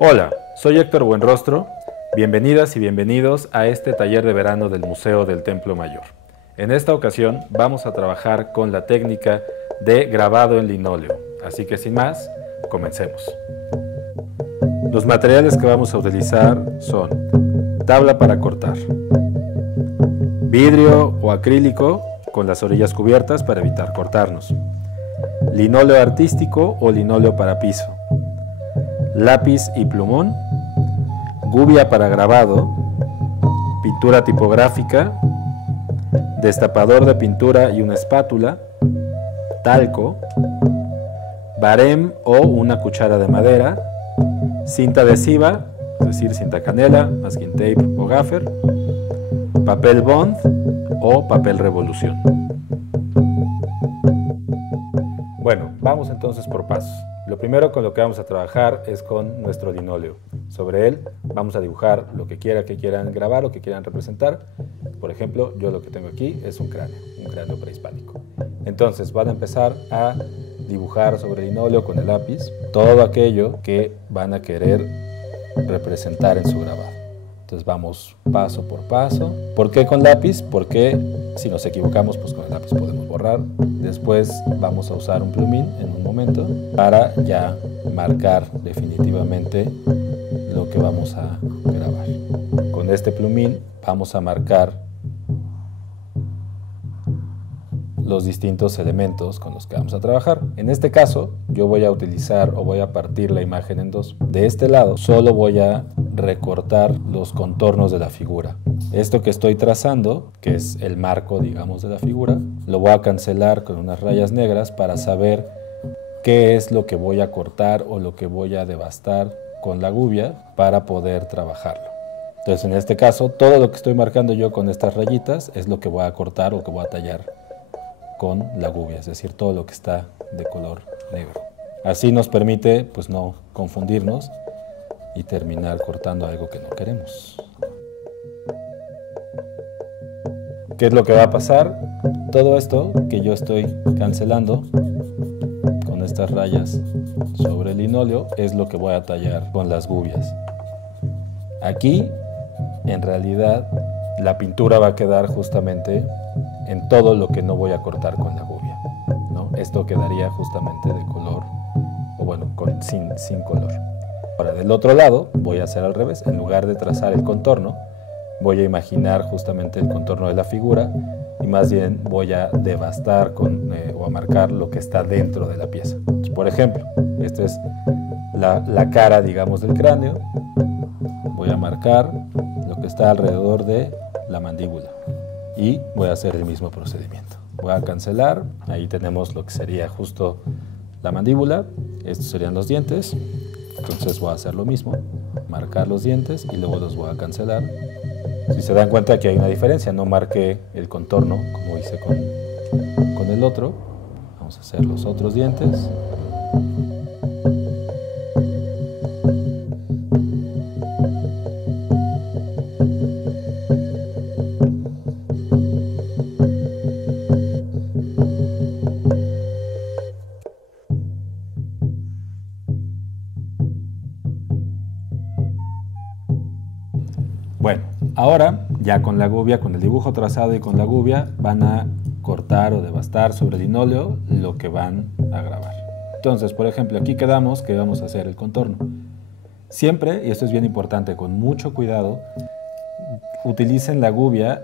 Hola, soy Héctor Buenrostro. Bienvenidas y bienvenidos a este taller de verano del Museo del Templo Mayor. En esta ocasión vamos a trabajar con la técnica de grabado en linóleo, así que sin más, comencemos. Los materiales que vamos a utilizar son tabla para cortar, vidrio o acrílico con las orillas cubiertas para evitar cortarnos, linóleo artístico o linóleo para piso, lápiz y plumón, gubia para grabado, pintura tipográfica, destapador de pintura y una espátula, talco, barem o una cuchara de madera, cinta adhesiva, es decir, cinta canela, masking tape o gaffer, papel bond o papel revolución. Bueno, vamos entonces por pasos. Lo primero con lo que vamos a trabajar es con nuestro linóleo. Sobre él vamos a dibujar lo que quieran grabar o que quieran representar. Por ejemplo, yo lo que tengo aquí es un cráneo prehispánico. Entonces van a empezar a dibujar sobre el linóleo con el lápiz todo aquello que van a querer representar en su grabado. Entonces vamos paso por paso. ¿Por qué con lápiz? Porque si nos equivocamos, pues con el lápiz podemos borrar. Después vamos a usar un plumín en un momento para ya marcar definitivamente lo que vamos a grabar. Con este plumín vamos a marcar los distintos elementos con los que vamos a trabajar. En este caso, yo voy a utilizar o voy a partir la imagen en dos. De este lado, solo voy a recortar los contornos de la figura. Esto que estoy trazando, que es el marco, digamos, de la figura, lo voy a cancelar con unas rayas negras para saber qué es lo que voy a cortar o lo que voy a devastar con la gubia para poder trabajarlo. Entonces, en este caso, todo lo que estoy marcando yo con estas rayitas es lo que voy a cortar o que voy a tallar con la gubia, es decir, todo lo que está de color negro. Así nos permite, pues, no confundirnos y terminar cortando algo que no queremos. ¿Qué es lo que va a pasar? Todo esto que yo estoy cancelando con estas rayas sobre el linóleo es lo que voy a tallar con las gubias. Aquí, en realidad, la pintura va a quedar justamente en todo lo que no voy a cortar con la gubia, ¿no? Esto quedaría justamente de color, o bueno, sin color. Ahora, del otro lado, voy a hacer al revés. En lugar de trazar el contorno, voy a imaginar justamente el contorno de la figura y más bien voy a devastar o a marcar lo que está dentro de la pieza. Por ejemplo, esta es la cara, digamos, del cráneo. Voy a marcar lo que está alrededor de la mandíbula y voy a hacer el mismo procedimiento. Voy a cancelar, ahí tenemos lo que sería justo la mandíbula, estos serían los dientes. Entonces voy a hacer lo mismo, marcar los dientes y luego los voy a cancelar. Si se dan cuenta que hay una diferencia, no marqué el contorno como hice con el otro. Vamos a hacer los otros dientes. Bueno, ahora ya con la gubia, con el dibujo trazado y con la gubia, van a cortar o devastar sobre el linóleo lo que van a grabar. Entonces, por ejemplo, aquí quedamos que vamos a hacer el contorno. Siempre, y esto es bien importante, con mucho cuidado, utilicen la gubia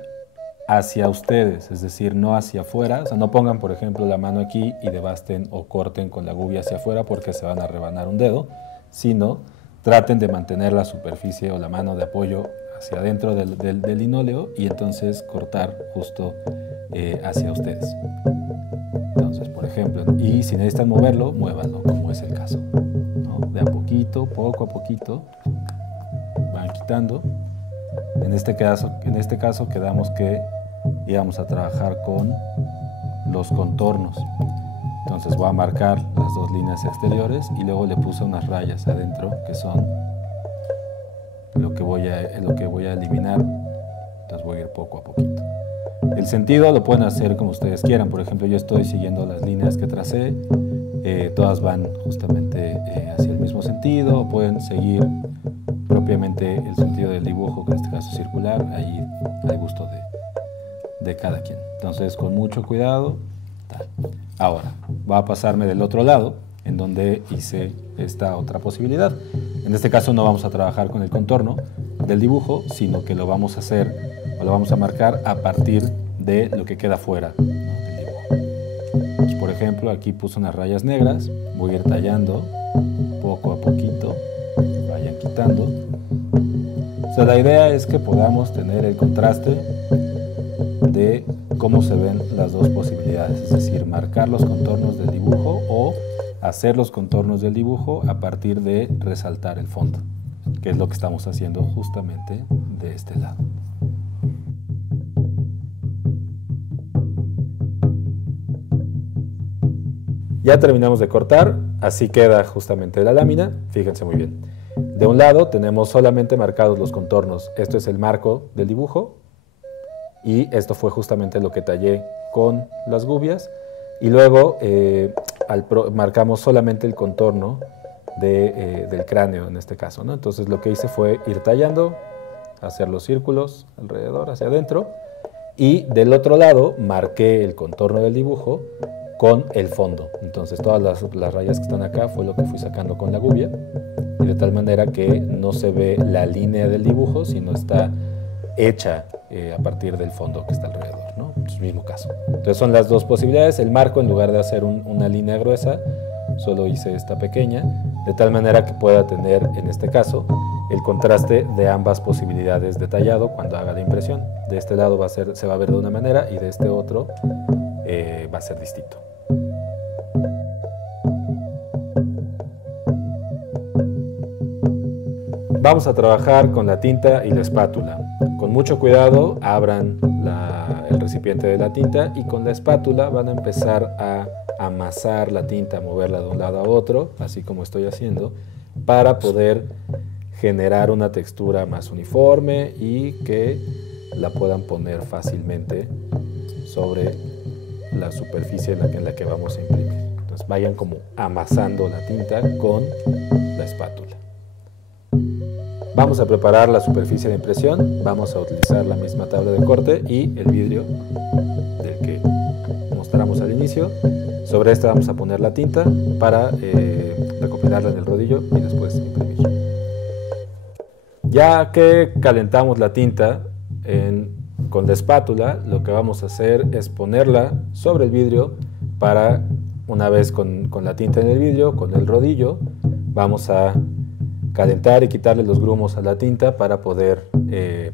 hacia ustedes, es decir, no hacia afuera. O sea, no pongan, por ejemplo, la mano aquí y devasten o corten con la gubia hacia afuera porque se van a rebanar un dedo, sino traten de mantener la superficie o la mano de apoyo hacia adentro del linóleo y entonces cortar justo hacia ustedes. Entonces, por ejemplo, y si necesitan moverlo, muévanlo, como es el caso, ¿no? De a poquito, poco a poquito, van quitando. En este caso quedamos que íbamos a trabajar con los contornos. Entonces voy a marcar las dos líneas exteriores y luego le puse unas rayas adentro que son lo que voy a eliminar. Entonces voy a ir poco a poquito. El sentido lo pueden hacer como ustedes quieran. Por ejemplo, yo estoy siguiendo las líneas que tracé, todas van justamente hacia el mismo sentido. sentido o pueden seguir propiamente el sentido del dibujo, que en este caso es circular, ahí al gusto de cada quien. Entonces, con mucho cuidado. Tal. Ahora, va a pasarme del otro lado, en donde hice esta otra posibilidad. En este caso no vamos a trabajar con el contorno del dibujo, sino que lo vamos a hacer o lo vamos a marcar a partir de lo que queda fuera, ¿no?, del dibujo. Pues, por ejemplo, aquí puse unas rayas negras, voy a ir tallando poco a poquito, vayan quitando. O sea, la idea es que podamos tener el contraste de cómo se ven las dos posibilidades, es decir, marcar los contornos del dibujo o hacer los contornos del dibujo a partir de resaltar el fondo, que es lo que estamos haciendo justamente de este lado. Ya terminamos de cortar, así queda justamente la lámina, fíjense muy bien. De un lado tenemos solamente marcados los contornos, esto es el marco del dibujo y esto fue justamente lo que tallé con las gubias y luego marcamos solamente el contorno del cráneo en este caso, ¿no? Entonces lo que hice fue ir tallando, hacer los círculos alrededor, hacia adentro, y del otro lado marqué el contorno del dibujo con el fondo. Entonces todas las rayas que están acá fue lo que fui sacando con la gubia, y de tal manera que no se ve la línea del dibujo, sino está hecha a partir del fondo que está alrededor, ¿no? Es el mismo caso. Entonces son las dos posibilidades. El marco, en lugar de hacer una línea gruesa, solo hice esta pequeña, de tal manera que pueda tener, en este caso, el contraste de ambas posibilidades de tallado cuando haga la impresión. De este lado se va a ver de una manera y de este otro va a ser distinto. Vamos a trabajar con la tinta y la espátula. Con mucho cuidado abran el recipiente de la tinta y con la espátula van a empezar a amasar la tinta, a moverla de un lado a otro, así como estoy haciendo, para poder generar una textura más uniforme y que la puedan poner fácilmente sobre la superficie en la que vamos a imprimir. Entonces vayan como amasando la tinta con la espátula. Vamos a preparar la superficie de impresión, vamos a utilizar la misma tabla de corte y el vidrio del que mostramos al inicio. Sobre esta vamos a poner la tinta para recopilarla en el rodillo y después imprimir. Ya que calentamos la tinta con la espátula, lo que vamos a hacer es ponerla sobre el vidrio para, una vez con la tinta en el vidrio, con el rodillo, vamos a calentar y quitarle los grumos a la tinta para poder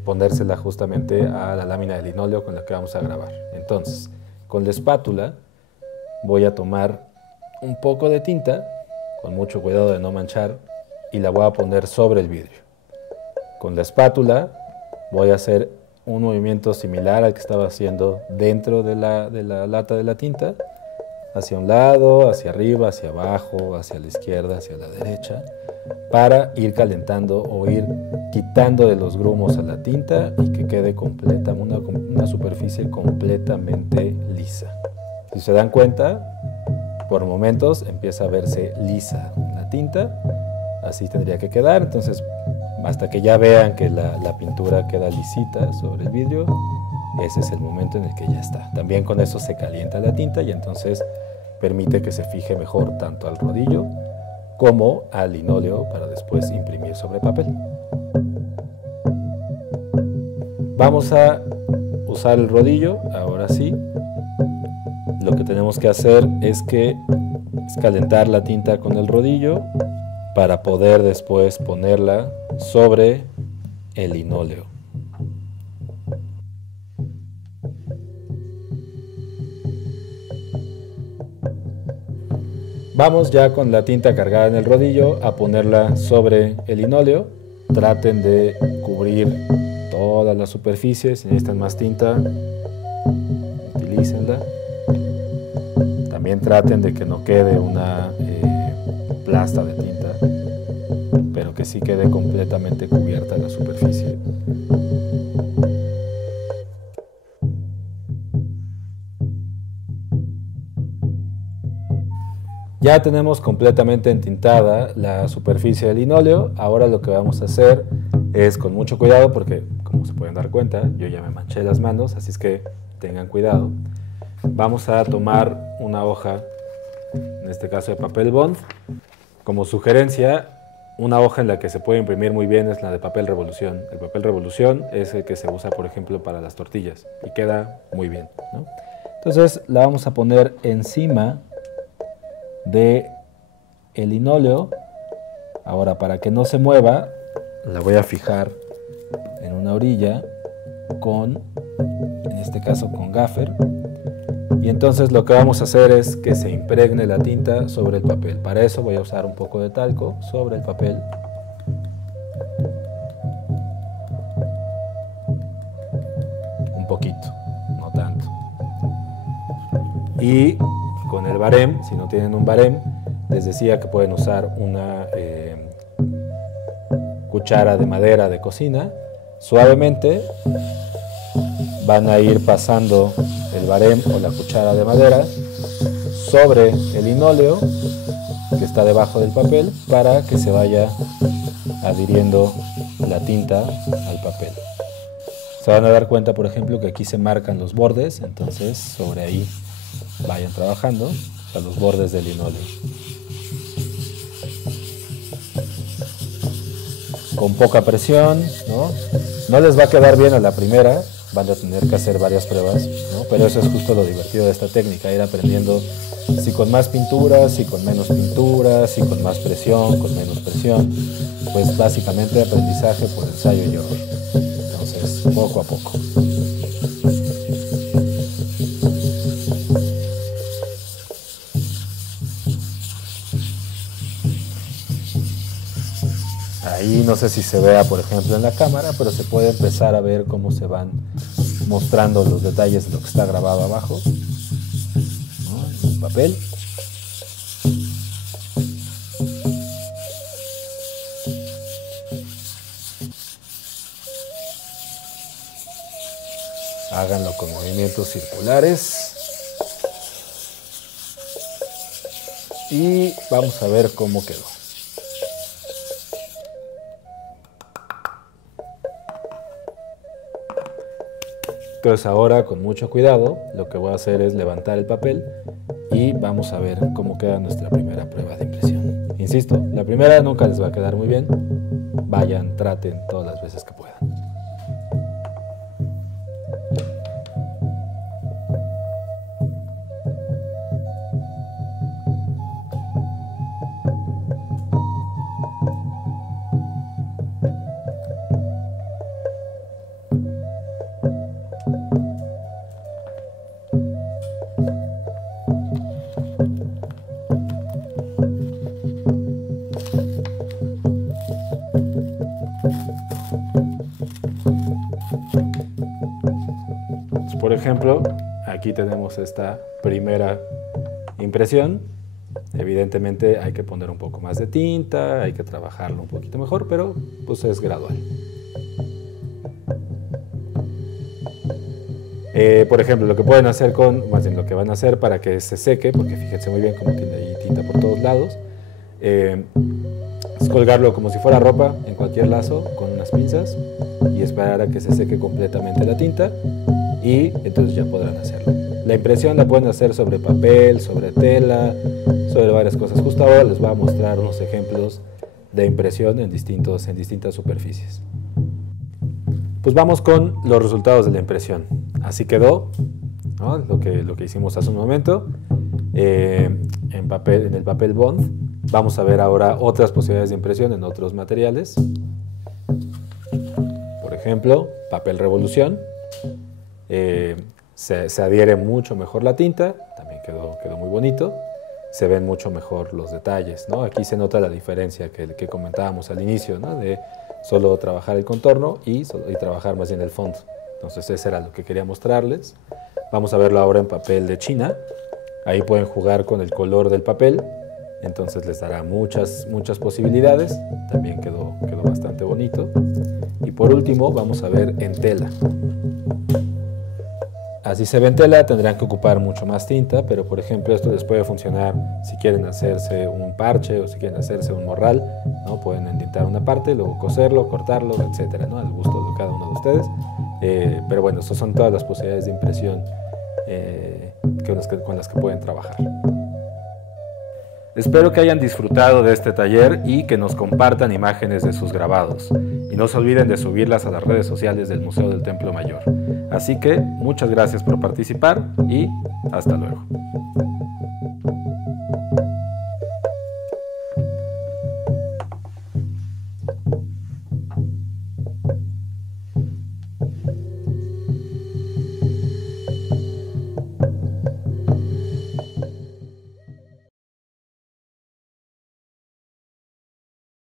ponérsela justamente a la lámina de linóleo con la que vamos a grabar. Entonces, con la espátula voy a tomar un poco de tinta, con mucho cuidado de no manchar, y la voy a poner sobre el vidrio. Con la espátula voy a hacer un movimiento similar al que estaba haciendo dentro de la lata de la tinta, hacia un lado, hacia arriba, hacia abajo, hacia la izquierda, hacia la derecha, para ir calentando o ir quitando de los grumos a la tinta y que quede completa, una superficie completamente lisa. Si se dan cuenta, por momentos empieza a verse lisa la tinta, así tendría que quedar. Entonces, hasta que ya vean que la pintura queda lisita sobre el vidrio, ese es el momento en el que ya está. También con eso se calienta la tinta y entonces permite que se fije mejor tanto al rodillo como al linóleo para después imprimir sobre papel. Vamos a usar el rodillo, ahora sí. Lo que tenemos que hacer es calentar la tinta con el rodillo para poder después ponerla sobre el linóleo. Vamos ya con la tinta cargada en el rodillo a ponerla sobre el linóleo. Traten de cubrir toda la superficie. Si necesitan más tinta, utilícenla. También traten de que no quede una plasta de tinta, pero que sí quede completamente cubierta la superficie. Ya tenemos completamente entintada la superficie del linóleo. Ahora lo que vamos a hacer es, con mucho cuidado, porque como se pueden dar cuenta, yo ya me manché las manos, así es que tengan cuidado. Vamos a tomar una hoja, en este caso de papel bond. Como sugerencia, una hoja en la que se puede imprimir muy bien es la de papel revolución. El papel revolución es el que se usa, por ejemplo, para las tortillas y queda muy bien, ¿no? Entonces la vamos a poner encima de el linóleo. Ahora, para que no se mueva, la voy a fijar en una orilla con, en este caso, con gaffer. Y entonces lo que vamos a hacer es que se impregne la tinta sobre el papel. Para eso voy a usar un poco de talco sobre el papel. Un poquito, no tanto. Y con el barem, si no tienen un barem, les decía que pueden usar una cuchara de madera de cocina. Suavemente van a ir pasando el barem o la cuchara de madera sobre el linóleo que está debajo del papel para que se vaya adhiriendo la tinta al papel. Se van a dar cuenta, por ejemplo, que aquí se marcan los bordes, entonces sobre ahí vayan trabajando, o sea, los bordes del linóleo. Con poca presión, ¿no? No les va a quedar bien a la primera, van a tener que hacer varias pruebas, ¿no? Pero eso es justo lo divertido de esta técnica, ir aprendiendo si con más pintura, si con menos pintura, si con más presión, con menos presión. Pues básicamente aprendizaje por ensayo y error. Entonces, poco a poco. Ahí no sé si se vea, por ejemplo, en la cámara, pero se puede empezar a ver cómo se van mostrando los detalles de lo que está grabado abajo, ¿no? En el papel. Háganlo con movimientos circulares. Y vamos a ver cómo quedó. Entonces ahora, con mucho cuidado, lo que voy a hacer es levantar el papel y vamos a ver cómo queda nuestra primera prueba de impresión. Insisto, la primera nunca les va a quedar muy bien. Vayan, traten todas las veces que puedan. Por ejemplo, aquí tenemos esta primera impresión. Evidentemente hay que poner un poco más de tinta, hay que trabajarlo un poquito mejor, pero pues es gradual. Por ejemplo, lo que pueden hacer más bien lo que van a hacer para que se seque, porque fíjense muy bien cómo tiene ahí tinta por todos lados, es colgarlo como si fuera ropa en cualquier lazo con unas pinzas y esperar a que se seque completamente la tinta. Y entonces ya podrán hacerlo. La impresión la pueden hacer sobre papel, sobre tela, sobre varias cosas. Justo ahora les voy a mostrar unos ejemplos de impresión en distintas superficies. Pues vamos con los resultados de la impresión. Así quedó, ¿no? Lo que hicimos hace un momento en el papel bond. Vamos a ver ahora otras posibilidades de impresión en otros materiales. Por ejemplo, papel revolución. Se adhiere mucho mejor la tinta, también quedó muy bonito, se ven mucho mejor los detalles, ¿no? Aquí se nota la diferencia que comentábamos al inicio, ¿no? De solo trabajar el contorno y trabajar más bien el fondo. Entonces eso era lo que quería mostrarles. Vamos a verlo ahora en papel de China. Ahí pueden jugar con el color del papel, entonces les dará muchas posibilidades. También quedó bastante bonito. Y por último vamos a ver en tela. Así se ven tela, tendrán que ocupar mucho más tinta, pero por ejemplo esto les puede funcionar si quieren hacerse un parche o si quieren hacerse un morral, ¿no? Pueden entintar una parte, luego coserlo, cortarlo, etcétera, ¿no? Al gusto de cada uno de ustedes. Pero bueno, estas son todas las posibilidades de impresión con las que pueden trabajar. Espero que hayan disfrutado de este taller y que nos compartan imágenes de sus grabados. Y no se olviden de subirlas a las redes sociales del Museo del Templo Mayor. Así que muchas gracias por participar y hasta luego.